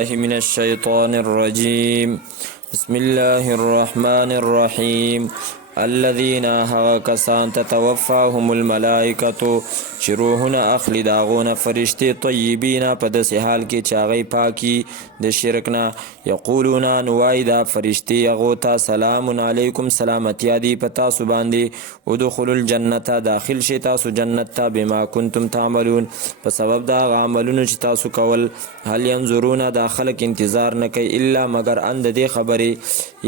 من الشيطان الرجيم. بسم الله الرحمن الرحيم. الذين هغا کسان تتوفاهم الملائکتو چې روحونه اخلي د هغو نه فرشتې طیبین په داسې حال کې چې هغوی پاکي د شرک نه. یقولون نو وایي دا فرشتې هغو ته سلام علیکم، سلامتیا دی په تاسو باندې، ادخلوا الجنة داخل شئ تاسو جنت ته، بما کنتم تعملون په سبب د هغه عملونو چې تاسو کول. هل ينظرون دا خلک انتظار نه کوي الا مگر ان د دې خبرې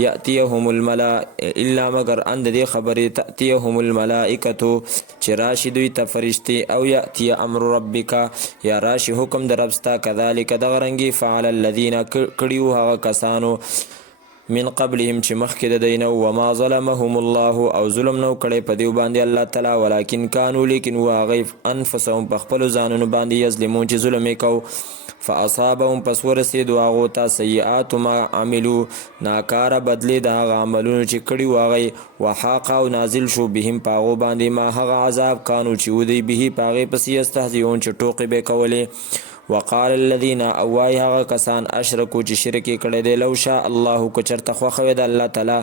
یأتیهم الا مگر ان د دې خبرې تأتیهم الملائکتو چې راشي دوی ته فرشتې، او یأتی امر ربک یا راشي حکم د ربستا. کذالک دغه رنګې فعل الذین کړي هغه کسانو من قبلهم چې مخکې د دوی نه، وما ظلمهم الله او ظلم نو کړی په دوی باندې الله تعالی، ولکن کانوا لیکن و هغوی انفسهم په خپلو ځانونو باندې یظلمون چې ظلم یې کو. فاصابهم پس ورسېدو هغو ته سیئات ما عملو ناکاره بدلې د هغه عملونو چې کړي وو هغوی، وحاق او نازل شو بهم په هغو باندې ما هغه عذاب کانو چې ودی به په هغې پسې یستهزئون چې ټوقې به یې کولې. وقال الذین او وایي هغه کسان اشرکو چې شرک یې کړی دی، لو شاء الله که چېرته خوښه وي د الله تعالی،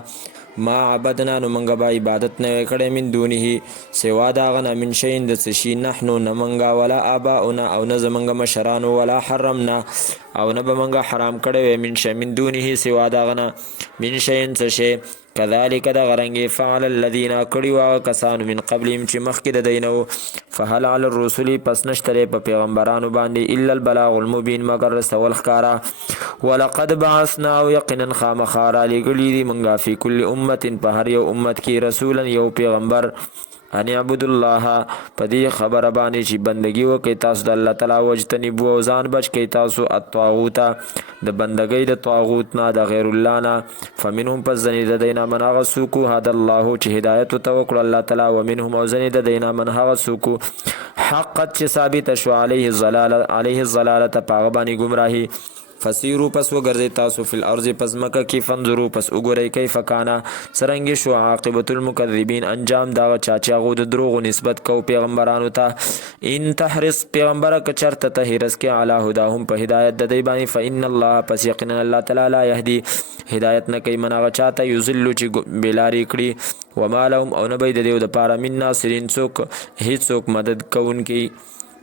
ما عبدنا نو منګه به عبادت نه وی کړی من دونه سوا د هغه نه، من شین د څه شي، نحنو نه منګه ولا آباؤنا او نه زمنګه مشرانو، ولا حرمنا او نه به منګه حرام کړی وی من دونه سوا د هغه نه، من شین څه شی. کذالک دغه رنګې فعل الذین کړي وو هغه کسانو من قبلهم چې مخکې د دوی نه وو. فهل علی الرسل پس نشته دی په پیغمبرانو باندې الا البلاغ المبین مگر رسول ښکاره. ولقد بعثنا او یقینا خامخا رالیږلي دي موږ فی کل امة په هر یو امت کې رسولا یو پیغمبر، ان اعبدوا الله په دې خبره باندې چې بندګي وکړئ تاسو د الله تعالی، واجتنبوا او ځان بچ کړئ تاسو الطاغوت د بندګۍ د طاغوت نه د غیر الله نه. فمنهم پس ځینې د دوی نه من هغه څوک هدی الله چې هدایت ورته وکړو الله تعالی، ومنهم او ځینې د دوی نه من هغه څوک حقت چې ثابته شو علیه الضلاله په هغه باندې ګمراهي. فسیرو پس وګرځئ تاسو فی الارض پس مکه کې، فانظرو پس وګورئ کیف کان څرنګې شو عاقبة المکذبین انجام دا چا چې هغو د دروغو نسبت کو پیغمبرانو ته. ان تحرص پیغمبره که چېرته ته حرص کې علی هداهم په هدایت د دوی باندې، فإن الله پس یقینا الله تعالی لا یهدي هدایت نه کوي من هغه چاته یضل چې بېلارې کړي، وما لهم او نه به د دوی دپاره من ناصرین څوک هېڅوک مدد کوونکي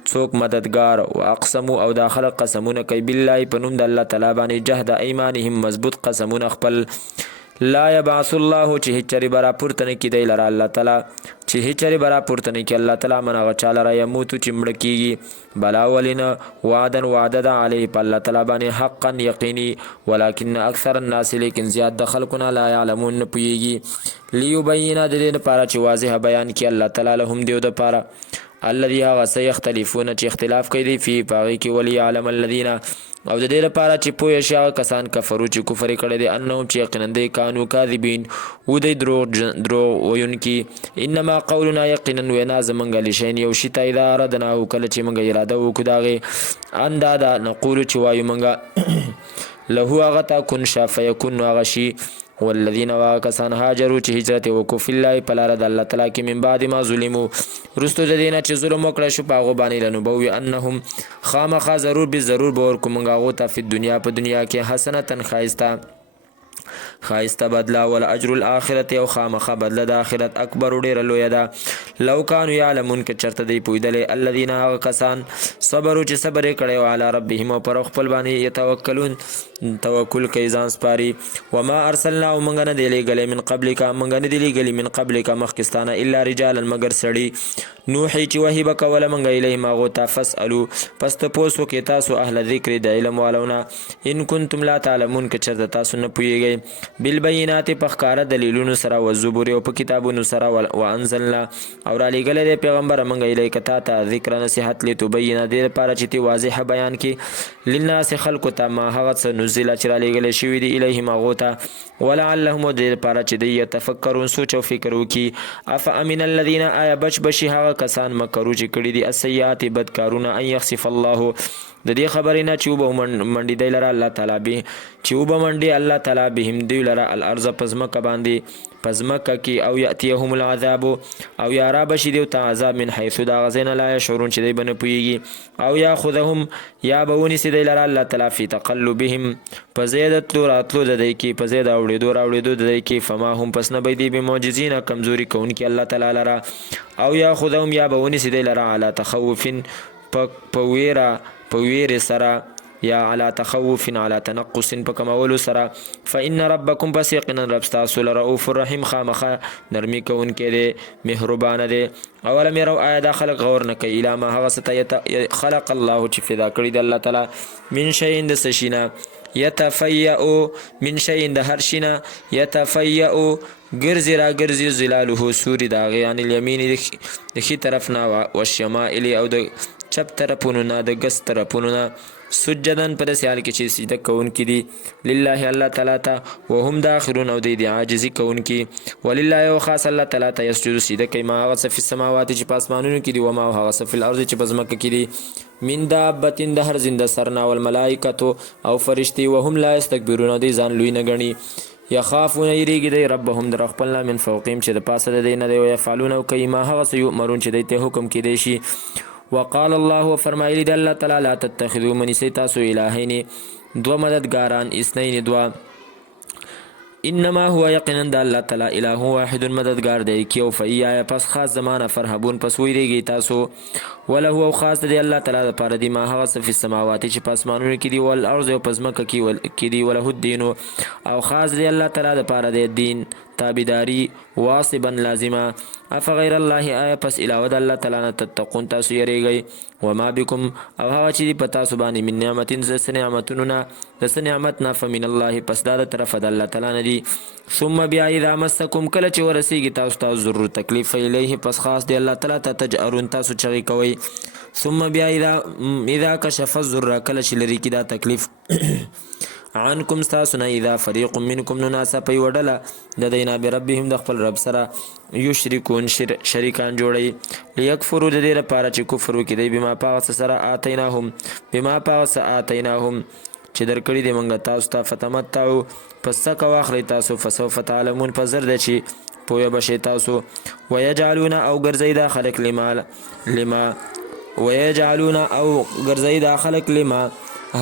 څوک مددگار. او اقسمو او دا خلق قسمونه کوي بالله په نوم د الله تعالی باندې، جهد ایمانهم مضبوط قسمونه خپل. لا یبعث الله چې هیڅ چرې به راپورته نه کړي دی لره الله تعالی، چې هیڅ چرې به راپورته نه کړي الله تعالی من هغه چا لره یموتو چې مړه کېږي، بلا ولې وعدا وعده ده علیه په الله تعالی باندې حقا یقیني، ولکن اکثر الناس لیکن زیات د خلکو نه لا یعلمون نه پوهېږي. لیبینه د دې دپاره چې واضح بیان کړي الله تعالی لهم دیو دپاره الذي هغه څه یختلفون چې اختلاف کوي دی فی په هغې کې، وليعلم الذین او د دې لپاره چې پوه شي هغه کسان کفرو چې کفر یې کړی دی، انهم چې یقینا دی کانو کاذبین و دی دروغ ویونکي. انما قولنا یقینا وینا زمونږ لشین یو شي ته اذا اردناه کله چې موږ اراده وکړو د هغې، ان دا نقولو چې وایو موږ له هغه ته کن شا فیکون هغه شي. والذین واکسان هاجروا چې هجرت وکړو فی الله په لاره د الله تعالی کې، من بعد ما ظلمو وروستو د دې نه چې ظلم وکړی شو په هغو باندې، لنبوي انهم خامخا ضرور به ضرور به ورکو موږ هغو ته فی دنیا په دنیا کې حسنة ښایسته بدله، ولا اجر الاخرت او خامخا بدله د آخرت اکبر ډېره لویه ده. لو کانو یعلمون که چېرته دی پوهېدلی الذین هغه کسان صبرو چې صبر یې کړی و علی ربهم او پر خپل باندې یتوکلون توکل کوي ځان سپاري. وما ارسلنا او موږ نه دی لیږلی من قبلک موږ نه دی لیږلي من قبلک مخکې الا رجالا مگر سړي نوحي چې وحي به کوله موږ الیهم هغو ته. فاسألو پس تپوس وکړئ تاسو اهل ذکر د علم والونه، ان کنتم لا تعلمون که چېرته تاسو نه پوهېږئ، بالبینات په ښکاره دلیلونو سره، والزبور او په کتابونو سره، وانزلنا او رالیږلی دی پیغمبره موږ الیک تا ته ذکر نصیحت لتبینه دې لپاره چې تی واضح بیان کړي للناس خلکو ته ما هغه څه نزله چې رالیږلی شوي دي الیهم هغو ته، ولعلهم او دې لپاره چې دوی یتفکرون سوچ او فکر وکړي. افامن الذین آیا بچ بشي هغه کسان مکرو چې کړي دي السیئات بدکارونه، ان یخسف الله د دې خبرې نه چې وبه منډي دی لره الله تعالی به چې وبه منډي الله تعالی بهم دوی لره الارض په ځمکه باندې پس مکه کې او یاتیهم العذاب او یا را بشي دیو ته عذاب من حيث دا غزین لا يشعرون چې دی بنه پویږي او یا خذهم یا بونی سي دی لره الله تعالی فی تقلبهم پزید تلو راتلو د دی کې پزید اوړېدو د دی کې فما هم پس نه بيدي بمعجزین کمزوري کوونکی الله تعالی لره او یا خذهم یا بونی سي دی لره علی تخوف پویر سره یا علی تخوف علی تنقص په کمولو سره فإن ربکم پس یقینا رب ستاسو لرؤوف الرحیم خامخا نرمی کوونکی دی مهربانه دی اولم یرو آیا دا خلق غور نه کوي الی ما هغه څه خلق الله چې پیدا کړی دی الله تعالی من شیء د څه شي نه یتفیأ من شیء د هر شي نه یتفیأ ګرځي را ګرځي ظلاله سوري د هغې عن الیمین د ښي طرف نه والشمائل او د چپ طرفونو نه د ګس طرفونو نه سجدن په داسې حال کې چې سجده کوونکي دي لله الله تعالی ته وهم داخرون او دی عاجزي کوونکي ولله یو خاص الله تعالی ته یسجد سجده کوي ما هغه څه فی السماوات چې په اسمانونو کې دي وما هغه څه فی الارض چې په ځمکه کې دي من دابة د هر زنده سرنا والملائکة او فرشتي وهم لا یستکبرون دی ځان لوی نه ګڼي یخافون یریږي دی ربهم در خپلنا من فوقهم چې د پاسه د دی نه دی ویفعلون او کوي ما هغه څه یؤمرون چې دی ته حکم کیدی شي وقال الله فرمایلی دی الله تعالی لا تتخذوا منیسی تاسو الهین دو مددگاران اثنین دو انما هو یقینا د الله تعالی اله واحد مددگار دی کیو فیا پس خاص زمانه فرحبون پس ویریږي تاسو وله هو خاص دی الله تعالی لپاره دی ما هغه څه په سماوات چې په اسمانونو کې دی ول ارض او پس مکه کې دی وله الدین او خاص دی الله تعالی لپاره دی دین تابعداري واصبا لازمه افغیر الله آیا پس علاوه د الله تعالی نه تتقون تاسو یریږئ وما بكم او هغه چې په تاسو باندې من نعمتین ز نعمتونو نه د نعمت نه فمن الله پس دا د طرف د الله تعالی نه دی ثم بیا اذا مسکم کله چې ورسیږي تاسو ته ضرور تکلیف الیه پس خاص دی الله تعالی ته تجارون تاسو چغی کوي ثم بیا اذا کشف الضر کله چې لري کی دا تکلیف عنکم ستاسو نه اذا فریق منکم ناسا پی وډله د دینا بربهم د خپل رب سره یشرکون شریکان جوړی لیکفروا د دې لپاره چې کفر وکړي دی بما پاغه سره آتیناهم بما پاغه آتیناهم چې درکړي دی موږ تاسو ته فتمتعوا پس څه واخلئ تاسو فسوف تعلمون په زر دی چې پوهه بشئ تاسو ویجعلون او ګرځئ دا خلق لما ویجعلون او ګرځئ دا خلق لما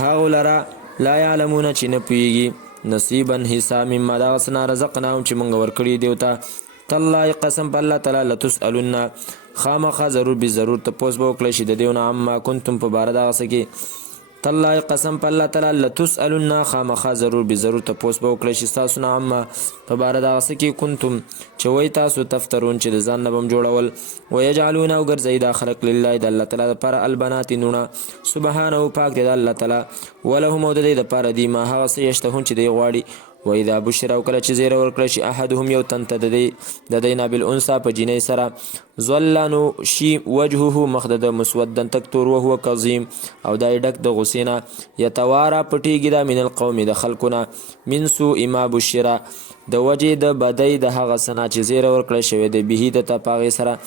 هغو لره لا یعلمون چې نه پوهیږي نصیبا حصہ مما دا څه نه رزقناهم چې موږ ورکړي دیو ته تالله قسم په الله تعالی لتسألن خامخا ضرور به ضرور تپوس به وکړی شي د دیو نه عما کنتم په باره دغه څه کې تالله قسم په الله تعالی لتسألن خامخا ضرور به ضرور تپوس به وکړی شي ستاسو نه عما په باره دغه څه کې کنتم چې وایي تاسو تفترون چې د ځان نه به م جوړول ویجعلون او ګرځئ دا خلق لله د الله تعالی دپاره البنات نونه سبحانه پاک دی د الله تعالی ولهم او د دې دپاره دی ما هغه څه یشتهون چې دی غواړي واذا بشر او کله چې زیره ورکړه شي احدهم یو تن ته د دینا بالانثى په جینۍ سره ظل نو شي وجهه مخ د مسودن تک تور وهو کظیم او دا ډک د غسینا یتوارا پټیږي دا من القوم د خلقنا من سوء ما بشر د وجه د بدی د هغه سنا چې زیره ورکړه شوی د به د ته پاغه سره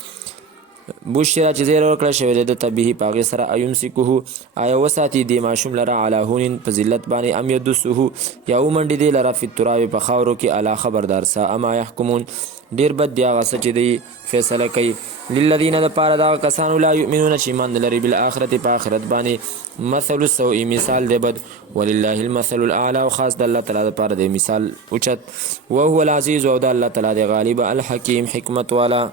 بشرا چې زیره ورکړه شوی د تبیه پاغه سره ایمسکه آیا وساتی دی ماشوم لره علی هون په ذلت باندې ام یدسه یا ومنډ دی لره فی التراب په خاورو کې الا خبردار سا اما يحكمون ډیر بد دی هغه څه چې دی فیصله کوي للذین د پاره دا کسانو لا یؤمنون چې ایمان لري بالآخرت په آخرت باندې مثل السوء مثال دی بد ولله المثل الاعلى خاص د الله تعالی د پاره دی مثال اوچت وهو العزیز او د الله تعالی دی غالب الحکیم حکمت والا